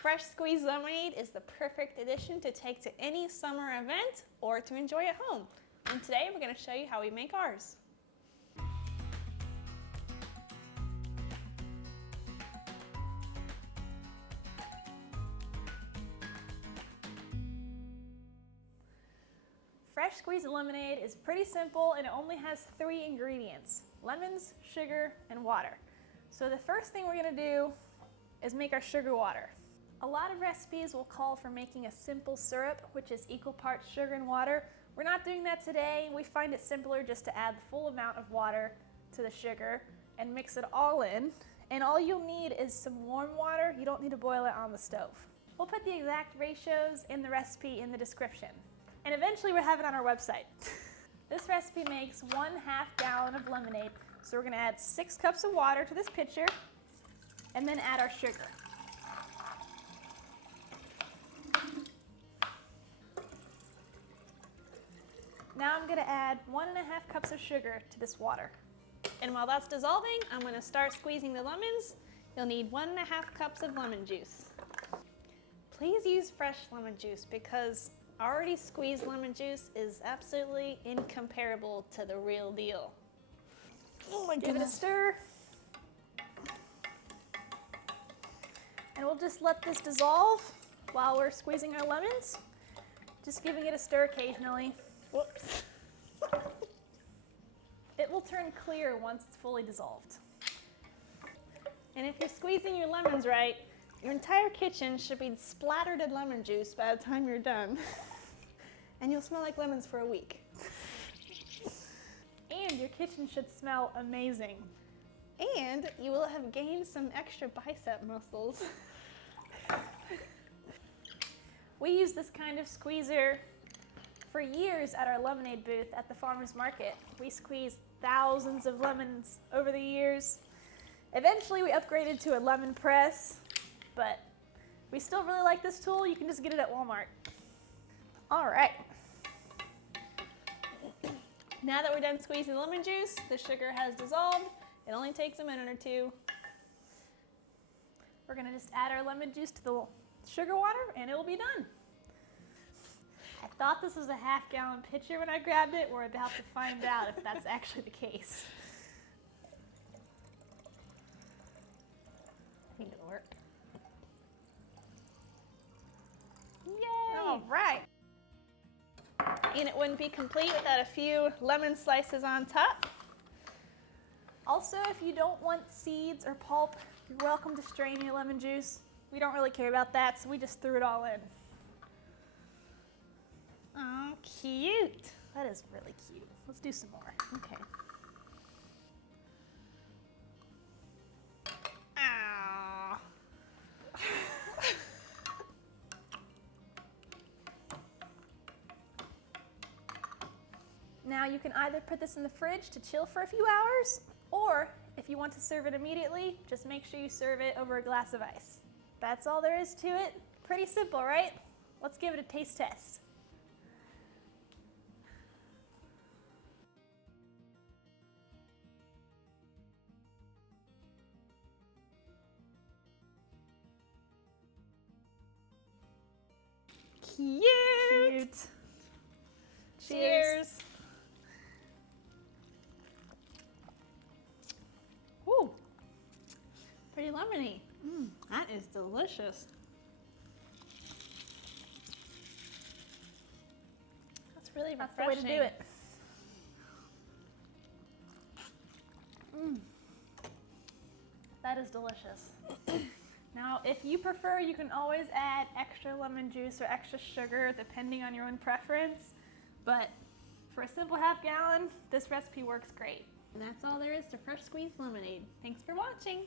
Fresh squeezed lemonade is the perfect addition to take to any summer event or to enjoy at home. And today we're going to show you how we make ours. Fresh squeezed lemonade is pretty simple and it only has 3 ingredients: lemons, sugar, and water. So the first thing we're going to do is make our sugar water. A lot of recipes will call for making a simple syrup, which is equal parts sugar and water. We're not doing that today. We find it simpler just to add the full amount of water to the sugar and mix it all in. And all you'll need is some warm water. You don't need to boil it on the stove. We'll put the exact ratios in the recipe in the description. And eventually we'll have it on our website. This recipe makes 1/2 gallon of lemonade. So we're gonna add 6 cups of water to this pitcher and then add our sugar. Now I'm gonna add 1.5 cups of sugar to this water. And while that's dissolving, I'm gonna start squeezing the lemons. You'll need 1.5 cups of lemon juice. Please use fresh lemon juice because already squeezed lemon juice is absolutely incomparable to the real deal. Oh my goodness. Give it a stir. And we'll just let this dissolve while we're squeezing our lemons. Just giving it a stir occasionally. Whoops. It will turn clear once it's fully dissolved. And if you're squeezing your lemons right, your entire kitchen should be splattered in lemon juice by the time you're done. And you'll smell like lemons for a week. And your kitchen should smell amazing. And you will have gained some extra bicep muscles. We use this kind of squeezer for years at our lemonade booth at the farmer's market. We squeezed thousands of lemons over the years. Eventually we upgraded to a lemon press, but we still really like this tool. You can just get it at Walmart. All right. Now that we're done squeezing the lemon juice, the sugar has dissolved. It only takes a minute or 2. We're gonna just add our lemon juice to the sugar water and it will be done. I thought this was a 1/2 gallon pitcher when I grabbed it. We're about to find out if that's actually the case. I think it'll work. Yay! All right. And it wouldn't be complete without a few lemon slices on top. Also, if you don't want seeds or pulp, you're welcome to strain your lemon juice. We don't really care about that, so we just threw it all in. Oh, cute. That is really cute. Let's do some more. Okay. Ah. Now you can either put this in the fridge to chill for a few hours, or if you want to serve it immediately, just make sure you serve it over a glass of ice. That's all there is to it. Pretty simple, right? Let's give it a taste test. Cute! Cheers! Woo! Pretty lemony. That is delicious. That's really refreshing. That's the way to do it. That is delicious. Now, if you prefer, you can always add extra lemon juice or extra sugar, depending on your own preference. But for a simple 1/2 gallon, this recipe works great. And that's all there is to fresh squeezed lemonade. Thanks for watching.